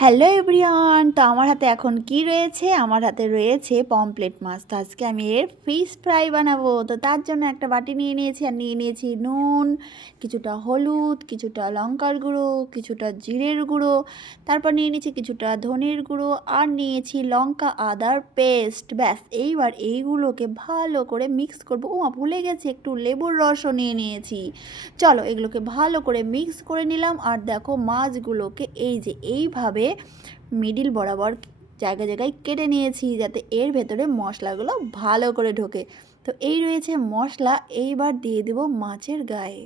Hello everyone, তো আমার হাতে এখন কি রয়েছে? আমার হাতে রয়েছে পমপ্লেট মাছ। তো আজকে আমি এর ফিশ ফ্রাই বানাবো। তো তার জন্য একটা বাটি নিয়ে নিয়েছি, আর নিয়ে নিয়েছি নুন, কিছুটা হলুদ, কিছুটা লঙ্কার গুঁড়ো, কিছুটা জিরের গুঁড়ো, তারপর নিয়ে নিয়েছি কিছুটা ধনের গুঁড়ো, আর নিয়েছি লঙ্কা আদার পেস্ট। ব্যাস, এইবার এইগুলোকে ভালো করে মিক্স করব। ও ভুলে গেছি, একটু লেবুর রসও নিয়ে নিয়েছি। চলো, এগুলোকে ভালো করে মিক্স করে নিলাম। আর দেখো, মাছগুলোকে এই যে এইভাবে মিডিল বরাবর জায়গা জায়গায় কেটে নিয়েছি যাতে এর ভেতরে মশলাগুলো ভালো করে ঢোকে। তো এই রয়েছে মশলা। এইবার দিয়ে দেব মাছের গায়ে।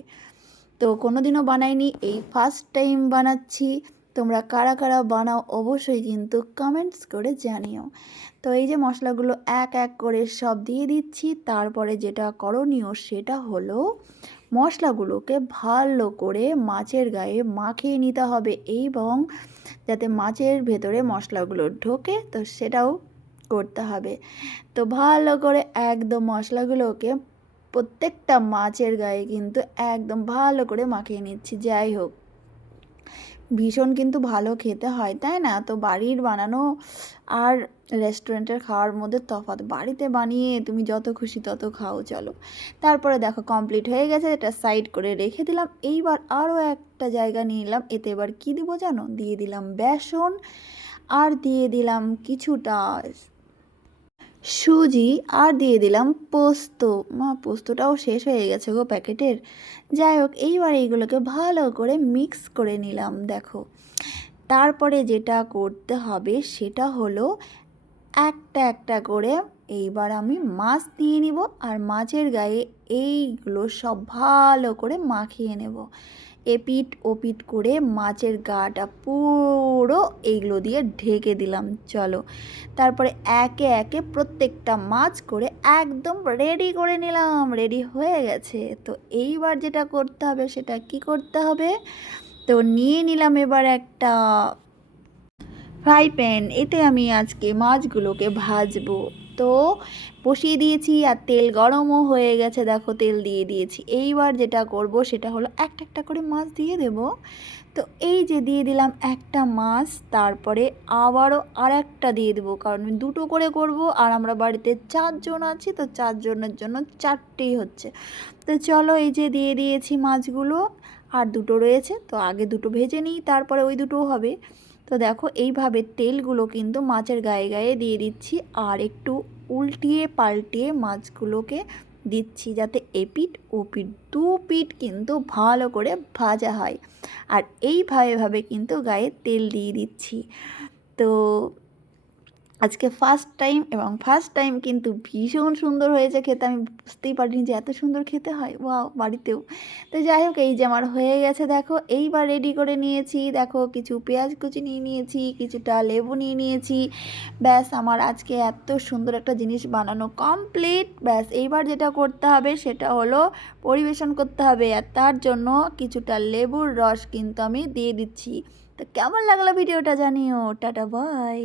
তো কোনো দিনও বানাইনি, এই ফার্স্ট টাইম বানাচ্ছি। তোমরা কারা কারা বানাও অবশ্যই কিন্তু কমেন্টস করে জানিও। তো এই যে মশলাগুলো এক এক করে সব দিয়ে দিচ্ছি। তারপরে যেটা করণীয় সেটা হলো মশলাগুলোকে ভালো করে মাছের গায়ে মাখিয়ে নিতে হবে এবং যাতে মাছের ভেতরে মশলাগুলো ঢোকে, তো সেটাও করতে হবে। তো ভালো করে একদম মশলাগুলোকে প্রত্যেকটা মাছের গায়ে কিন্তু একদম ভালো করে মাখিয়ে নিচ্ছি। যাই হোক ভীষণ কিন্তু ভালো খেতে হয়, তাই না? তো বাড়ির বানানো আর রেস্টুরেন্টের খাওয়ার মধ্যে তফাৎ। বাড়িতে বানিয়ে তুমি যত খুশি তত খাও, চলো। তারপরে দেখো কমপ্লিট হয়ে গেছে, এটা সাইড করে রেখে দিলাম। এইবার আরও একটা জায়গা নিয়ে নিলাম, এতে এবার কী দেবো জানো? দিয়ে দিলাম বেসন আর দিয়ে দিলাম কিছুটা সুজি আর দিয়ে দিলাম পোস্ত। মা, পোস্তটাও শেষ হয়ে গেছে গো প্যাকেটের। যাই হোক, এইবার এইগুলোকে ভালো করে মিক্স করে নিলাম, দেখো। তারপরে যেটা করতে হবে সেটা হলো একটা একটা করে এইবার আমি মাছ দিয়ে নিব আর মাছের গায়ে এইগুলো সব ভালো করে মাখিয়ে নেব। এপিট ওপিট করে মাছের গাটা পুরো এইগুলো দিয়ে ঢেকে দিলাম, চলো। তারপরে একে একে প্রত্যেকটা মাছ করে একদম রেডি করে নিলাম রেডি হয়ে গেছে। তো এইবার যেটা করতে হবে সেটা কি করতে হবে? তো নিয়ে নিলাম এবার একটা ফ্রাই প্যান এতে আমি আজকে মাছগুলোকে ভাজবো। তো বসিয়ে দিয়েছি আর তেল গরমও হয়ে গেছে, দেখো তেল দিয়ে দিয়েছি। এইবার যেটা করব সেটা হলো একটা একটা করে মাছ দিয়ে দেব। তো এই যে দিয়ে দিলাম একটা মাছ, তারপরে আবারও আর একটা দিয়ে দেবো, কারণ দুটো করে করব আর আমরা বাড়িতে চারজন আছি, তো চারজনের জন্য চারটেই হচ্ছে। তো চলো এই যে দিয়ে দিয়েছি মাছগুলো, আর দুটো রয়েছে, তো আগে দুটো ভেজে নিই, তারপরে ওই দুটোও হবে। তো দেখো, এইভাবে তেলগুলো কিন্তু মাছের গায়ে গায়ে দিয়ে দিচ্ছি আর একটু উল্টিয়ে পাল্টিয়ে মাছগুলোকে দিচ্ছি যাতে এপিট ওপিট দু পিট কিন্তু ভালো করে ভাজা হয়। আর এইভাবে ভাবে কিন্তু গায়ে তেল দিয়ে দিচ্ছি। তো আজকে ফার্স্ট টাইম এবং ফার্স্ট টাইম কিন্তু ভীষণ সুন্দর হয়েছে খেতে। আমি বুঝতেই পারিনি যে এত সুন্দর খেতে হয়। বা বাড়িতেও। তো যাই হোক, এই যে আমার হয়ে গেছে, দেখো, এইবার রেডি করে নিয়েছি। দেখো, কিছু পেঁয়াজ কুচি নিয়ে নিয়েছি, কিছুটা লেবু নিয়ে নিয়েছি। ব্যাস, আমার আজকে এত সুন্দর একটা জিনিস বানানো কমপ্লিট ব্যাস, এইবার যেটা করতে হবে, সেটা হলো পরিবেশন করতে হবে। আর তার জন্য কিছুটা লেবুর রস কিন্তু আমি দিয়ে দিচ্ছি। তো কেমন লাগল ভিডিওটা জানিও। Tata bye